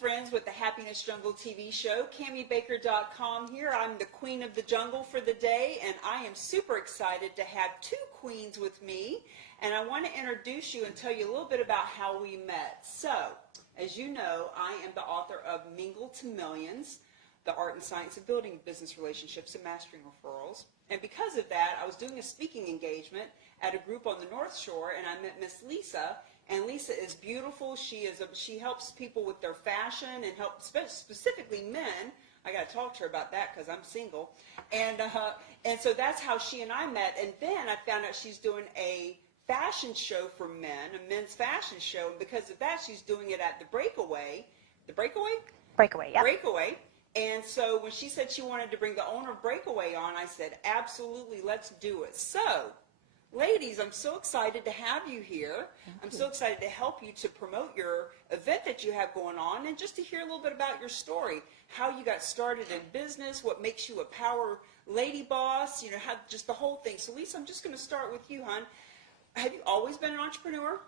friends with the Happiness Jungle TV show. CamiBaker.com here. I'm the queen of the jungle for the day, and I am super excited to have two queens with me. And I want to introduce you and tell you a little bit about how we met. So, as you know, I am the author of Mingle to Millions, The Art and Science of Building Business Relationships and Mastering Referrals. And because of that, I was doing a speaking engagement at a group on the North Shore, and I met Miss Lisa. And Lisa is beautiful. She helps people with their fashion and helps specifically men. I got to talk to her about that because I'm single. And so that's how she and I met. And then I found out she's doing a fashion show for men, a men's fashion show. And because of that, she's doing it at the Breakaway. The Breakaway? Breakaway, yeah. Breakaway. And so when she said she wanted to bring the owner of Breakaway on, I said, absolutely, let's do it. So, ladies, I'm so excited to have you here. I'm so excited to help you to promote your event that you have going on and just to hear a little bit about your story, how you got started in business, what makes you a power lady boss, you know, how, just the whole thing. So, Lisa, I'm just going to start with you, hon. Have you always been an entrepreneur?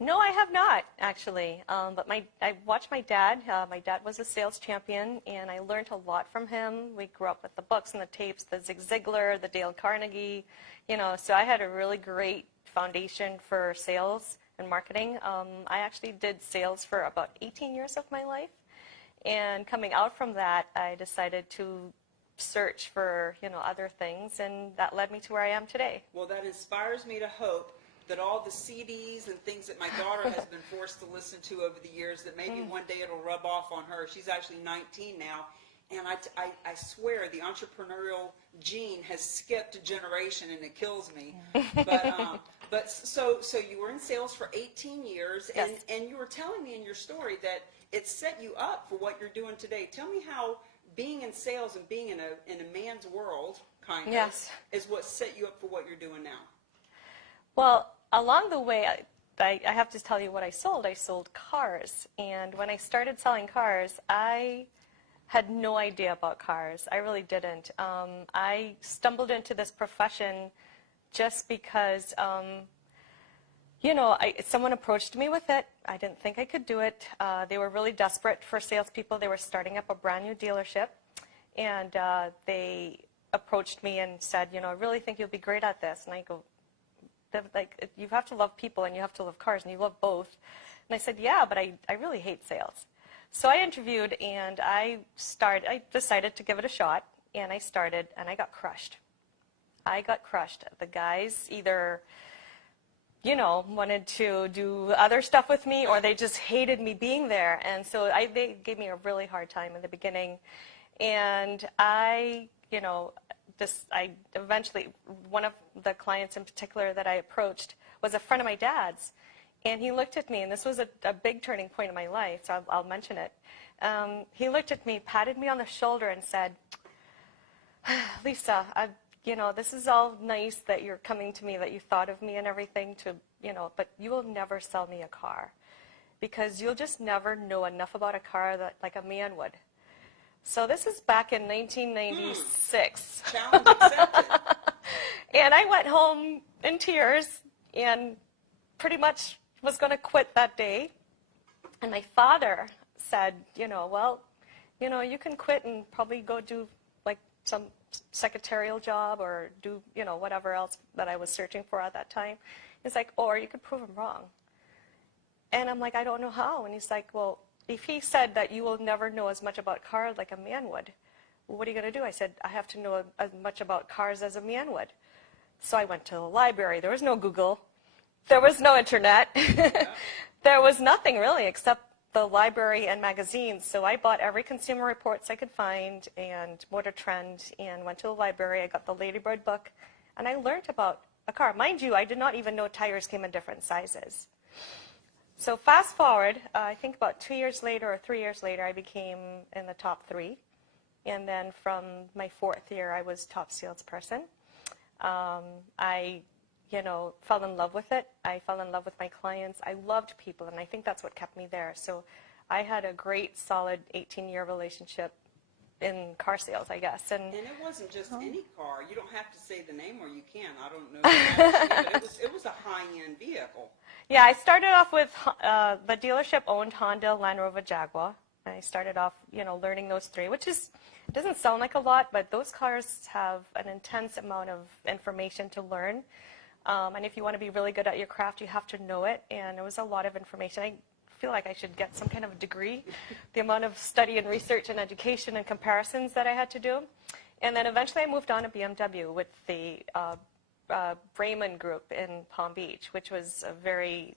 No, I have not, actually. But I watched my dad. My dad was a sales champion, and I learned a lot from him. We grew up with the books and the tapes, the Zig Ziglar, the Dale Carnegie, you know, so I had a really great foundation for sales and marketing. I actually did sales for about 18 years of my life, and coming out from that, I decided to search for, you know, other things, and that led me to where I am today. Well, that inspires me to hope that all the CDs and things that my daughter has been forced to listen to over the years, that maybe one day it'll rub off on her. She's actually 19 now, and I swear the entrepreneurial gene has skipped a generation, and it kills me. But so you were in sales for 18 years, yes. and you were telling me in your story that it set you up for what you're doing today. Tell me how being in sales and being in a man's world, kind of, yes. is what set you up for what you're doing now. Well, along the way, I have to tell you what I sold. I sold cars, and when I started selling cars, I had no idea about cars. I really didn't. I stumbled into this profession just because, you know, someone approached me with it. I didn't think I could do it. They were really desperate for salespeople. They were starting up a brand new dealership, and they approached me and said, you know, I really think you'll be great at this. And I go, like, you have to love people and you have to love cars, and you love both. And I said, yeah, but I really hate sales. So I interviewed, and I decided to give it a shot, and I started, and I got crushed. I got crushed. The guys either, you know, wanted to do other stuff with me, or they just hated me being there. And so they gave me a really hard time in the beginning. And you know, I eventually, one of the clients in particular that I approached was a friend of my dad's. And he looked at me, and this was a big turning point in my life, so I'll mention it. He looked at me, patted me on the shoulder, and said, Lisa, you know, this is all nice that you're coming to me, that you thought of me and everything, you know, but you will never sell me a car, because you'll just never know enough about a car that like a man would. So this is back in 1996. Challenge accepted. And I went home in tears and pretty much was going to quit that day. And my father said, you know, well, you know, you can quit and probably go do like some secretarial job or do, you know, whatever else that I was searching for at that time. He's like, or you could prove him wrong. And I'm like, I don't know how. And he's like, well, if he said that you will never know as much about cars like a man would, well, what are you going to do? I said, I have to know as much about cars as a man would. So I went to the library. There was no Google. There was no internet. There was nothing really except the library and magazines. So I bought every Consumer Reports I could find and Motor Trend, and went to the library. I got the Ladybird book, and I learned about a car. Mind you, I did not even know tires came in different sizes. So fast forward, I think about 2 years later or 3 years later, I became in the top 3. And then from my 4th year, I was top salesperson. I, you know, fell in love with it. I fell in love with my clients. I loved people, and I think that's what kept me there. So I had a great, solid 18-year relationship in car sales, I guess. And it wasn't just any car. You don't have to say the name, or you can. I don't know. But it was a high-end vehicle. Yeah, I started off with the dealership owned Honda, Land Rover, Jaguar. And I started off, learning those three, which doesn't sound like a lot, but those cars have an intense amount of information to learn. And if you want to be really good at your craft, you have to know it. And it was a lot of information. I feel like I should get some kind of a degree, the amount of study and research and education and comparisons that I had to do. And then eventually I moved on to BMW with the Brayman Group in Palm Beach, which was a very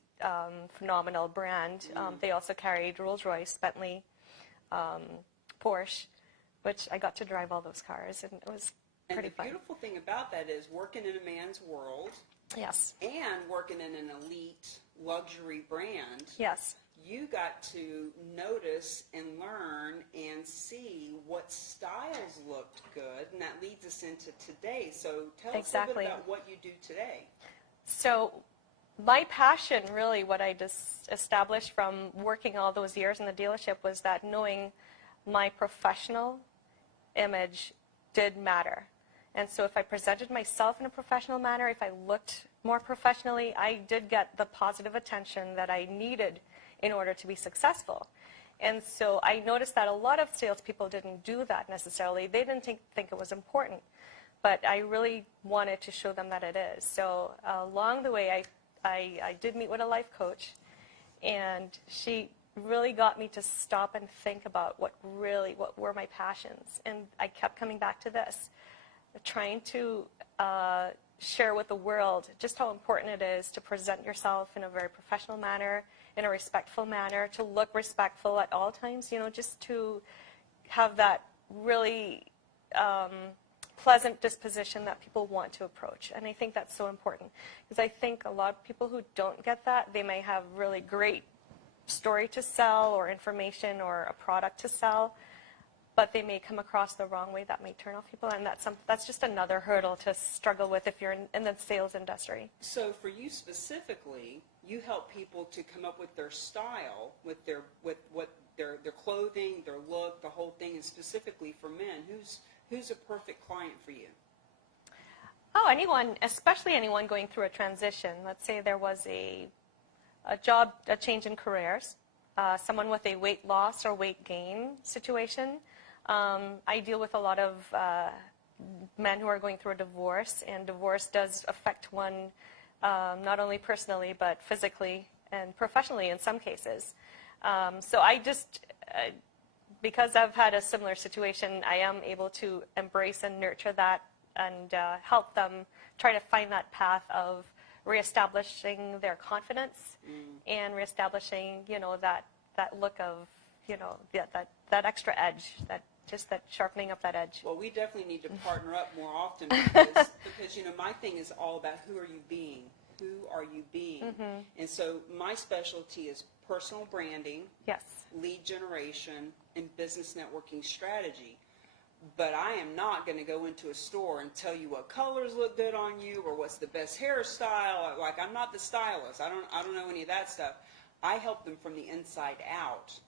phenomenal brand. They also carried Rolls-Royce, Bentley, Porsche, which I got to drive all those cars, and it was pretty fun. And the beautiful thing about that is working in a man's world. Yes. And working in an elite luxury brand. Yes. You got to notice and learn and see what styles looked good, and that leads us into today. So tell us a little bit about what you do today. So my passion, really, what I just established from working all those years in the dealership was that knowing my professional image did matter. And so if I presented myself in a professional manner, if I looked more professionally, I did get the positive attention that I needed in order to be successful. And so I noticed that a lot of salespeople didn't do that necessarily. They didn't think it was important. But I really wanted to show them that it is. So along the way, I did meet with a life coach, and she really got me to stop and think about what were my passions. And I kept coming back to this, trying to share with the world just how important it is to present yourself in a very professional manner, in a respectful manner, to look respectful at all times, just to have that really pleasant disposition that people want to approach. And I think that's so important, because I think a lot of people who don't get that, they may have really great story to sell or information or a product to sell, but they may come across the wrong way that may turn off people, and that's just another hurdle to struggle with if you're in the sales industry. So for you specifically, you help people to come up with their style, with their clothing, their look, the whole thing, and specifically for men. Who's a perfect client for you? Oh, anyone, especially anyone going through a transition. Let's say there was a change in careers, someone with a weight loss or weight gain situation. I deal with a lot of men who are going through a divorce, and divorce does affect one not only personally but physically and professionally in some cases. So I just, because I've had a similar situation, I am able to embrace and nurture that and help them try to find that path of reestablishing their confidence and reestablishing, that look of, that extra edge, that sharpening up that edge. Well, we definitely need to partner up more often because my thing is all about who are you being? Who are you being? Mm-hmm. And so my specialty is personal branding, yes, lead generation, and business networking strategy. But I am not going to go into a store and tell you what colors look good on you or what's the best hairstyle. Like, I'm not the stylist. I don't know any of that stuff. I help them from the inside out.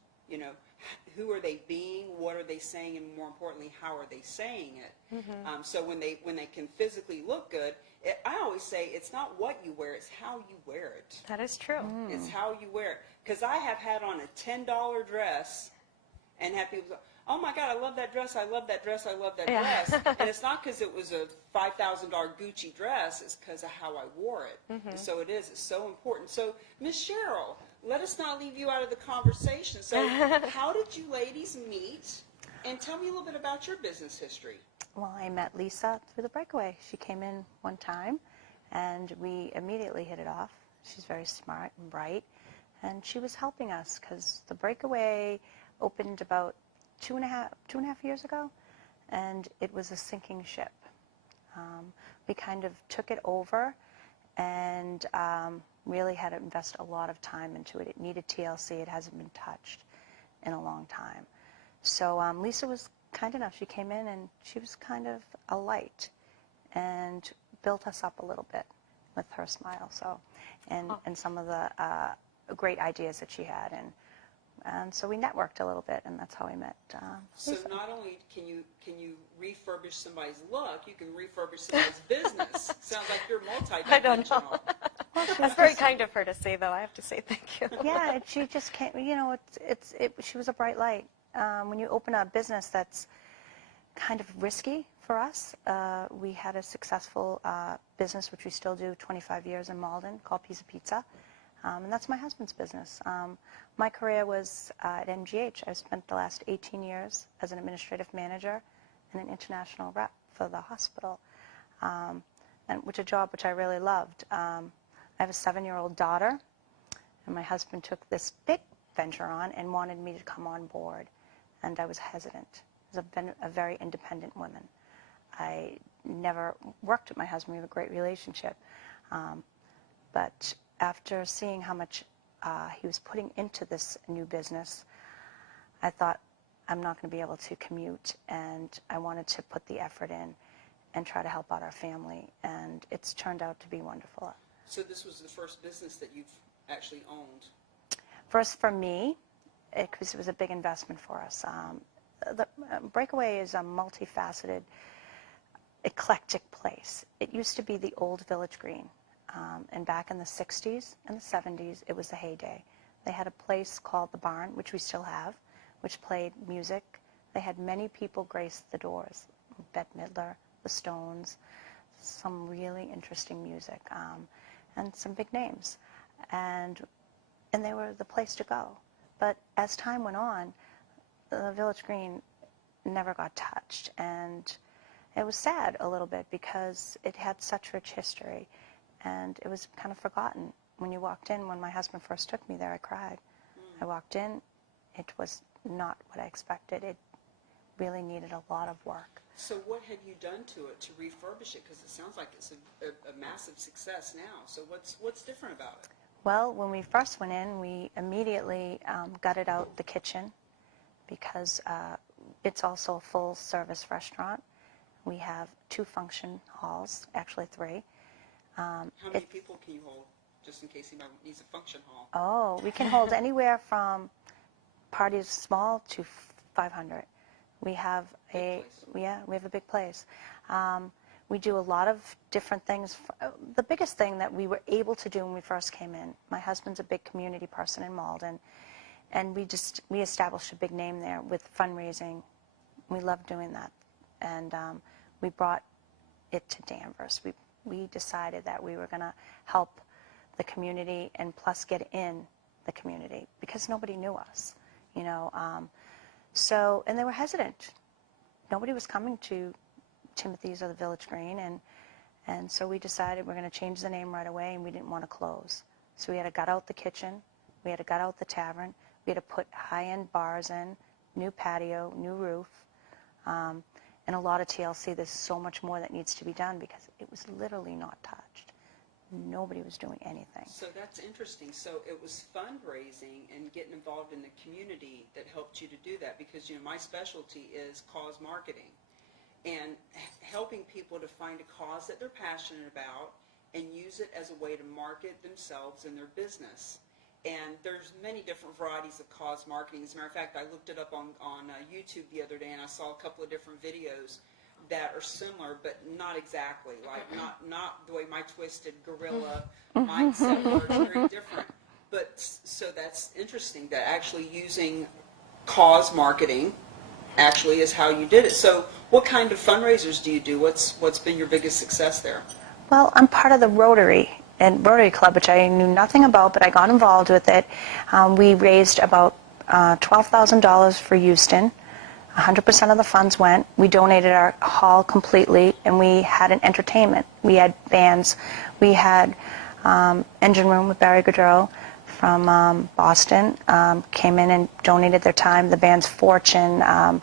Who are they being? What are they saying? And more importantly, how are they saying it? Mm-hmm. So when they can physically look good, I always say it's not what you wear, it's how you wear it. That is true. It's how you wear it. Because I have had on a $10 dress and have people say, oh my God, I love that dress, I love that dress, I love that dress. And it's not because it was a $5,000 Gucci dress, it's because of how I wore it. Mm-hmm. So it's so important. So Miss Cheryl, let us not leave you out of the conversation. So how did you ladies meet? And tell me a little bit about your business history. Well, I met Lisa through the Breakaway. She came in one time, and we immediately hit it off. She's very smart and bright, and she was helping us because the Breakaway opened about two and a half years ago, and it was a sinking ship. We kind of took it over and really had to invest a lot of time into it. It needed TLC. It hasn't been touched in a long time. So Lisa was kind enough. She came in and she was kind of a light and built us up a little bit with her smile. So, and some of the great ideas that she had, and so we networked a little bit, and that's how I met. So not only can you refurbish somebody's look, you can refurbish somebody's business. Sounds like you're multidimensional. I don't know. That's very kind of her to say, though. I have to say thank you. Yeah, she just can't, she was a bright light. When you open a business that's kind of risky for us, we had a successful business, which we still do 25 years in Malden, called Pizza Pizza. And that's my husband's business. My career was at MGH. I spent the last 18 years as an administrative manager and an international rep for the hospital, a job which I really loved. I have a 7-year-old daughter, and my husband took this big venture on and wanted me to come on board, and I was hesitant. I've been a very independent woman. I never worked with my husband. We have a great relationship. But after seeing how much he was putting into this new business, I thought, I'm not going to be able to commute, and I wanted to put the effort in and try to help out our family, and it's turned out to be wonderful. So this was the first business that you've actually owned? First for me, because it was a big investment for us. The Breakaway is a multifaceted, eclectic place. It used to be the old Village Green, and back in the 60s and the 70s, it was the heyday. They had a place called The Barn, which we still have, which played music. They had many people grace the doors. Bette Midler, the Stones, some really interesting music, and some big names. And they were the place to go. But as time went on, the Village Green never got touched, and it was sad a little bit because it had such rich history, and it was kind of forgotten. When you walked in, when my husband first took me there, I cried. I walked in, it was not what I expected. It really needed a lot of work. So what have you done to it to refurbish it? Because it sounds like it's a massive success now. So what's different about it? Well, when we first went in, we immediately gutted out the kitchen because it's also a full-service restaurant. We have 2 function halls, actually 3. How many people can you hold, just in case anybody needs a function hall? Oh, we can hold anywhere from parties small to 500. We have we have a big place. We do a lot of different things. The biggest thing that we were able to do when we first came in, my husband's a big community person in Malden, and we established a big name there with fundraising. We love doing that, and we brought it to Danvers. We decided that we were going to help the community and plus get in the community because nobody knew us, and they were hesitant. Nobody was coming to Timothy's or the Village Green, and so we decided we're going to change the name right away, and we didn't want to close. So we had to gut out the kitchen, we had to gut out the tavern, we had to put high-end bars in, new patio, new roof, and a lot of TLC. There's so much more that needs to be done because it was literally not touched. Nobody was doing anything. So that's interesting. So it was fundraising and getting involved in the community that helped you to do that because, my specialty is cause marketing and helping people to find a cause that they're passionate about and use it as a way to market themselves and their business. And there's many different varieties of cause marketing. As a matter of fact, I looked it up on YouTube the other day, and I saw a couple of different videos that are similar, but not exactly. Like not the way my twisted gorilla mindset works. Very different. But so that's interesting that actually using cause marketing actually is how you did it. So what kind of fundraisers do you do? What's been your biggest success there? Well, I'm part of the Rotary Club, which I knew nothing about, but I got involved with it. We raised about $12,000 for Houston. 100% of the funds went. We donated our hall completely, and we had an entertainment. We had bands. We had Engine Room with Barry Goudreau from Boston came in and donated their time. The band's Fortune.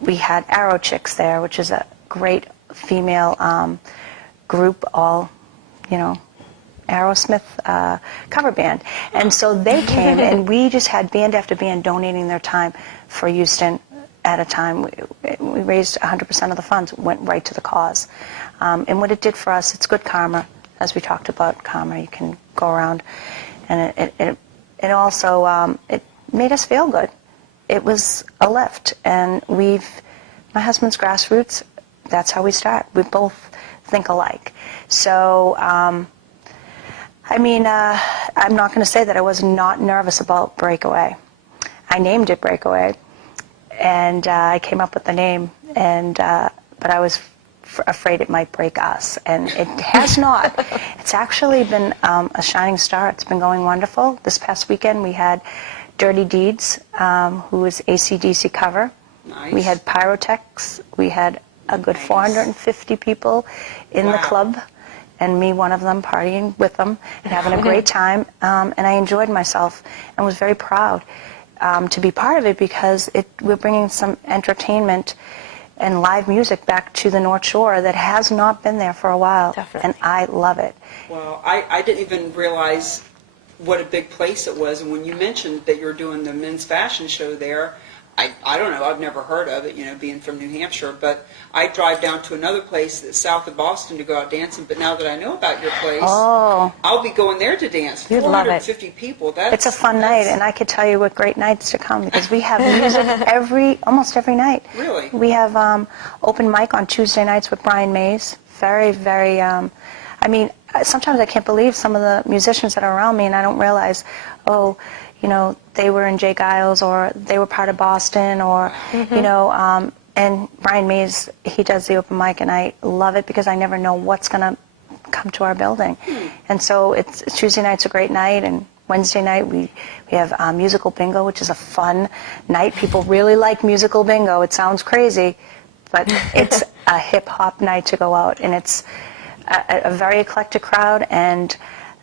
We had Arrow Chicks there, which is a great female group, all, Aerosmith cover band. And so they came, and we just had band after band donating their time for Houston at a time. We raised 100% of the funds, went right to the cause. And what it did for us, it's good karma. As we talked about karma, you can go around. And it also, it made us feel good. It was a lift. And my husband's grassroots, that's how we start. We both think alike. So I mean, I'm not going to say that I was not nervous about Breakaway. I named it Breakaway, and I came up with the name, and but I was afraid it might break us, and it has not. It's actually been a shining star. It's been going wonderful. This past weekend we had Dirty Deeds, who was AC/DC cover. Nice. We had Pyrotechs. We had a good 450 people in the club, and me, one of them, partying with them and having a great time. And I enjoyed myself and was very proud to be part of it, because we're bringing some entertainment and live music back to the North Shore that has not been there for a while. Definitely. And I love it. Well, I didn't even realize what a big place it was. And when you mentioned that you're doing the men's fashion show there, I don't know, I've never heard of it, being from New Hampshire, but I drive down to another place that's south of Boston to go out dancing. But now that I know about your place, I'll be going there to dance. You'd love it. 450 people. It's a fun night, and I could tell you what great nights to come, because we have music almost every night. Really? We have open mic on Tuesday nights with Brian Mays. Very, very, I mean, sometimes I can't believe some of the musicians that are around me, and I don't realize, they were in Jay Giles, or they were part of Boston, or, and Brian Mays, he does the open mic, and I love it because I never know what's going to come to our building. And so Tuesday night's a great night, and Wednesday night we have musical bingo, which is a fun night. People really like musical bingo. It sounds crazy, but it's a hip-hop night to go out, and it's a very eclectic crowd, and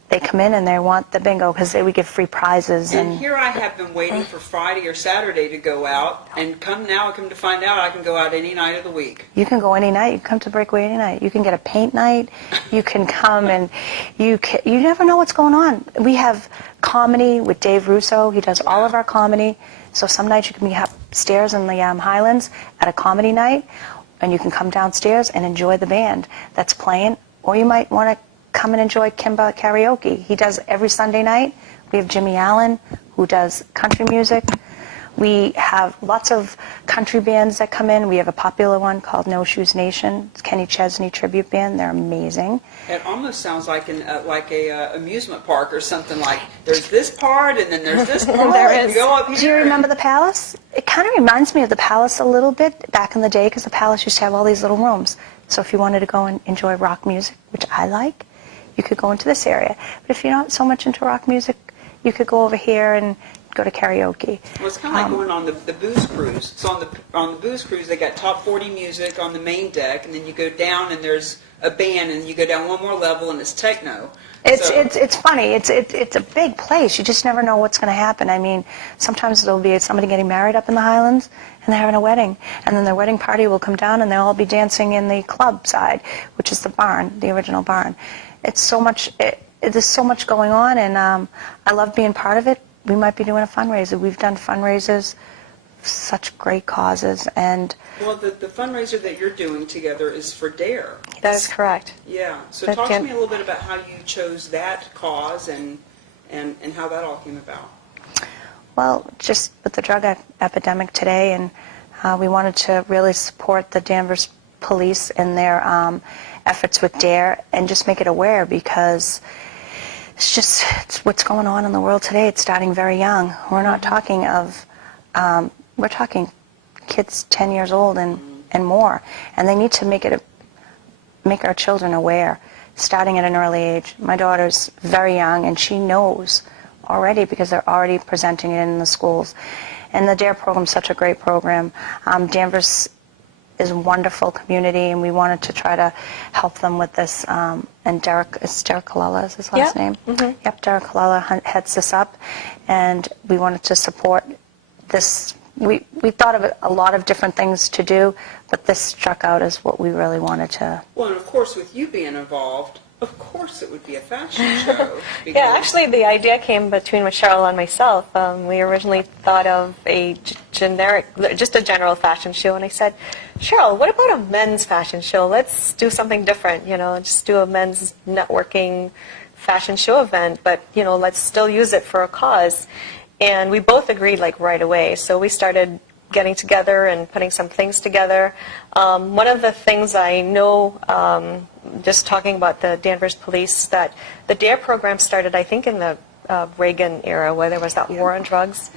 they come in and they want the bingo because we give free prizes. And here I have been waiting for Friday or Saturday to go out, and come to find out I can go out any night of the week. You can go any night. You can come to Breakaway any night. You can get a paint night. You can come, and you never know what's going on. We have comedy with Dave Russo. He does all of our comedy. So some nights you can be upstairs in the Highlands at a comedy night, and you can come downstairs and enjoy the band that's playing. Or you might want to come and enjoy Kimba karaoke. He does every Sunday night. We have Jimmy Allen, who does country music. We have lots of country bands that come in. We have a popular one called No Shoes Nation. It's Kenny Chesney tribute band. They're amazing. It almost sounds like a amusement park or something. Like there's this part, and then there's this part. There is. You go up here. Do you remember the Palace? It kind of reminds me of the Palace a little bit back in the day, because the Palace used to have all these little rooms. So if you wanted to go and enjoy rock music, which I like, you could go into this area. But if you're not so much into rock music, you could go over here and go to karaoke. Well, it's kind of like going on the booze cruise. So on the booze cruise, they got top 40 music on the main deck, and then you go down and there's a band, and you go down one more level and it's techno. It's funny. It's a big place. You just never know what's going to happen. I mean, sometimes there'll be somebody getting married up in the Highlands, and they're having a wedding, and then their wedding party will come down, and they'll all be dancing in the club side, which is the barn, the original barn. It's so much. There's so much going on, and I love being part of it. We might be doing a fundraiser. We've done fundraisers, such great causes, and well, the fundraiser that you're doing together is for DARE. That is correct. Yeah. So talk to me a little bit about how you chose that cause and how that all came about. Well, just with the drug epidemic today, and we wanted to really support the Danvers police in their efforts with DARE, and just make it aware, because it's what's going on in the world today. It's starting very young. We're not talking of, we're talking kids 10 years old and more, and they need to make our children aware, starting at an early age. My daughter's very young, and she knows already, because they're already presenting it in the schools. And the DARE program is such a great program. Danvers is a wonderful community, and we wanted to try to help them with this. And Derek Kalala is his last name? Mm-hmm. Yep, Derek Kalala heads this up, and we wanted to support this. We thought of a lot of different things to do, but this struck out as what we really wanted to. Well, and of course, with you being involved, of course it would be a fashion show. Yeah, actually the idea came between Cheryl and myself. We originally thought of just a general fashion show, and I said, Cheryl, what about a men's fashion show? Let's do something different, just do a men's networking fashion show event, but, let's still use it for a cause. And we both agreed right away. So we started getting together and putting some things together. One of the things I know just talking about the Danvers police, that the DARE program started, I think, in the Reagan era, where there was that war on drugs.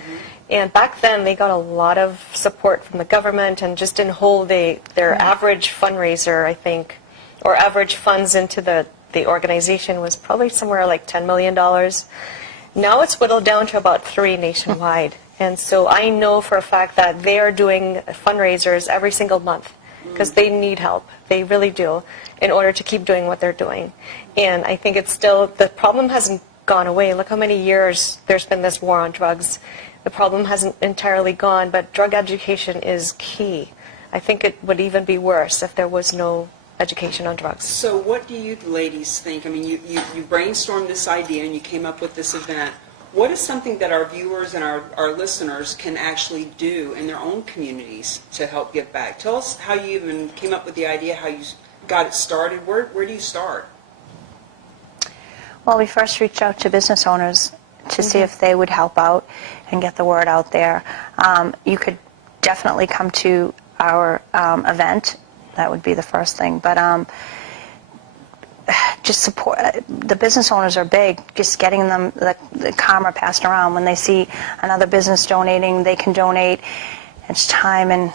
And back then, they got a lot of support from the government, and just in whole, their average fundraiser, I think, or average funds into the organization was probably somewhere like $10 million. Now it's whittled down to about 3 nationwide. And so I know for a fact that they are doing fundraisers every single month because they need help. They really do, in order to keep doing what they're doing. And I think it's still, the problem hasn't gone away. Look how many years there's been this war on drugs. The problem hasn't entirely gone, but drug education is key. I think it would even be worse if there was no education on drugs. So what do you ladies think? I mean, you brainstormed this idea and you came up with this event. What is something that our viewers and our listeners can actually do in their own communities to help give back? Tell us how you even came up with the idea, how you got it started. Where do you start? Well, we first reached out to business owners to see if they would help out and get the word out there. You could definitely come to our event. That would be the first thing. But just support. The business owners are big. Just getting them the karma passed around. When they see another business donating, they can donate. It's time and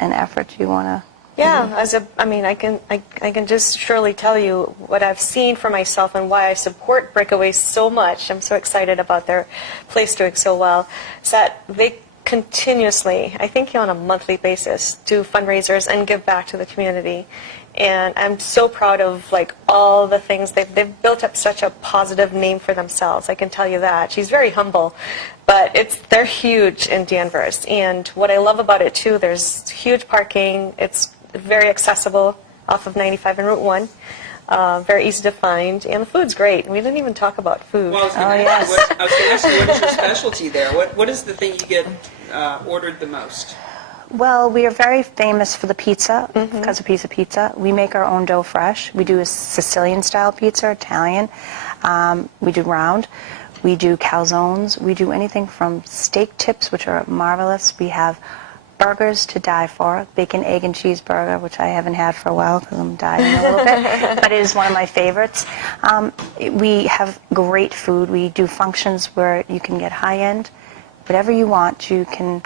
effort. You want to. Yeah, I can just surely tell you what I've seen for myself and why I support Breakaway so much. I'm so excited about their place doing so well. Is that they continuously, I think on a monthly basis, do fundraisers and give back to the community. And I'm so proud of all the things they've built up such a positive name for themselves. I can tell you that. She's very humble, but they're huge in Danvers. And what I love about it too, there's huge parking. It's very accessible off of 95 and Route 1. Very easy to find, and the food's great. We didn't even talk about food. Well, I was going to ask you, what is your specialty there? What is the thing you get ordered the most? Well, we are very famous for the pizza, because of Piece of Pizza. We make our own dough fresh. We do a Sicilian-style pizza, Italian. We do round. We do calzones. We do anything from steak tips, which are marvelous. We have burgers to die for, bacon, egg, and cheeseburger, which I haven't had for a while because I'm dying a little bit, but it is one of my favorites. We have great food. We do functions where you can get high-end. Whatever you want, you can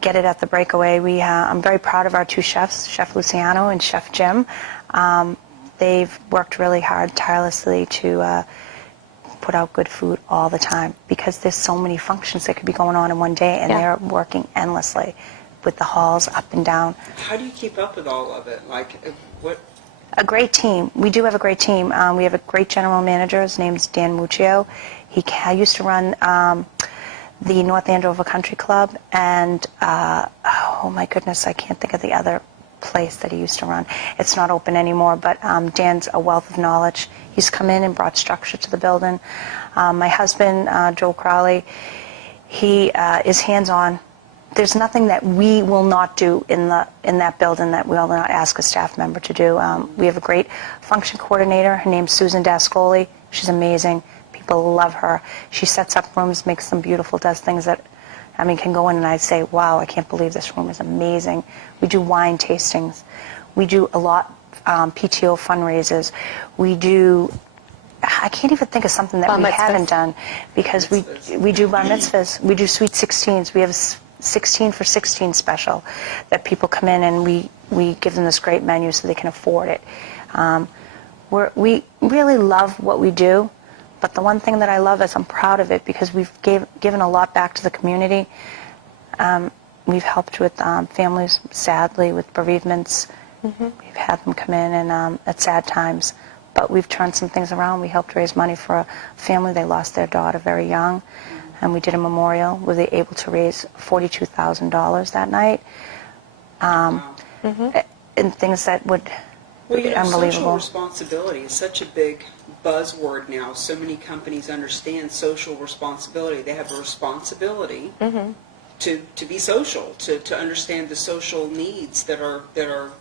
get it at the Breakaway. I'm very proud of our 2 chefs, Chef Luciano and Chef Jim. They've worked really hard, tirelessly to put out good food all the time because there's so many functions that could be going on in one day, and they're working endlessly with the halls up and down. How do you keep up with all of it? What? A great team. We do have a great team. We have a great general manager. His name's Dan Muccio. He used to run the North Andover Country Club, and oh my goodness, I can't think of the other place that he used to run. It's not open anymore, but Dan's a wealth of knowledge. He's come in and brought structure to the building. My husband, Cheryl Crowley, he is hands-on. There's nothing that we will not do in that building that we will not ask a staff member to do. We have a great function coordinator. Her name's Susan Dascoli. She's amazing. People love her. She sets up rooms, makes them beautiful, does things that, can go in and I say, wow, I can't believe this room is amazing. We do wine tastings. We do a lot PTO fundraisers. We do, I can't even think of something that we haven't done because we do bar mitzvahs. We do sweet 16s. We have a 16 for 16 special that people come in and we give them this great menu so they can afford it. We really love what we do, but the one thing that I love is I'm proud of it because we've given a lot back to the community. We've helped with families, sadly, with bereavements. We've had them come in and at sad times, but we've turned some things around. We helped raise money for a family. They lost their daughter very young, and we did a memorial. We were able to raise $42,000 that night, and things that would be unbelievable. Social responsibility is such a big buzzword now. So many companies understand social responsibility. They have a responsibility to be social, to understand the social needs that are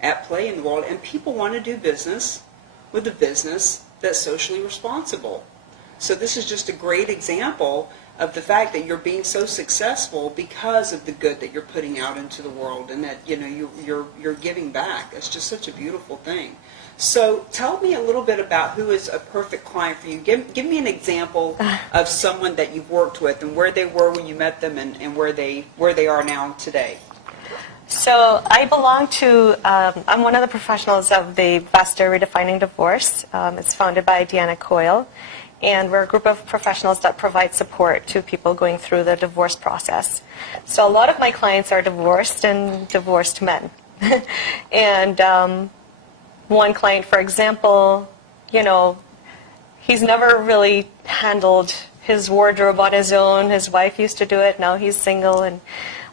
at play in the world, and people want to do business with a business that's socially responsible. So this is just a great example of the fact that you're being so successful because of the good that you're putting out into the world, and that you're giving back. It's just such a beautiful thing. So tell me a little bit about who is a perfect client for you. Give me an example of someone that you've worked with and where they were when you met them and where they are now today. So I belong to, I'm one of the professionals of the Vesta Redefining Divorce. It's founded by Deanna Coyle, and we're a group of professionals that provide support to people going through the divorce process. So a lot of my clients are divorced and divorced men. And one client, for example, he's never really handled his wardrobe on his own. His wife used to do it. Now he's single and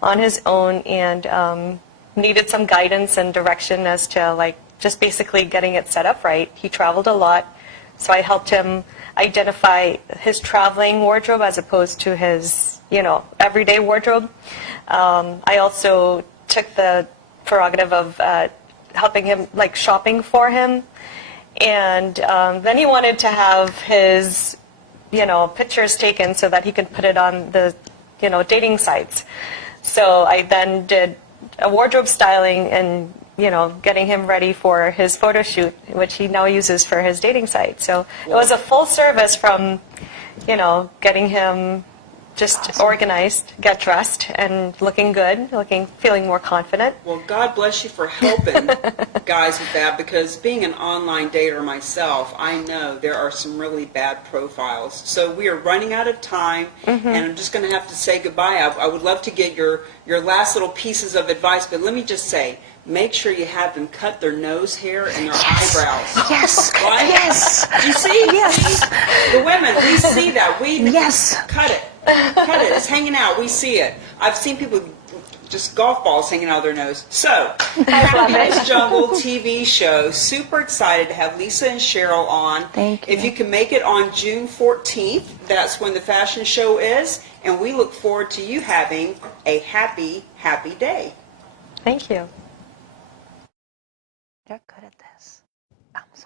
on his own, and needed some guidance and direction as to just basically getting it set up right. He traveled a lot, so I helped him identify his traveling wardrobe as opposed to his everyday wardrobe. I also took the prerogative of helping him shopping for him, and then he wanted to have his pictures taken so that he could put it on the dating sites. So I then did a wardrobe styling and getting him ready for his photo shoot, which he now uses for his dating site. So it was a full service from getting him just organized, get dressed, and looking good, feeling more confident. Well, God bless you for helping guys with that, because being an online dater myself, I know there are some really bad profiles. So we are running out of time, and I'm just going to have to say goodbye. I would love to get your last little pieces of advice, but let me just say, make sure you have them cut their nose hair and their eyebrows. Yes. Right? Yes. You see? Yes. See? The women, we see that. Yes. Cut it. Cut it. It's hanging out. We see it. I've seen people just golf balls hanging out of their nose. So, Happiness Jungle TV show. Super excited to have Lisa and Cheryl on. Thank you. If you can make it on June 14th, that's when the fashion show is. And we look forward to you having a happy, happy day. Thank you. You're good at this. I'm so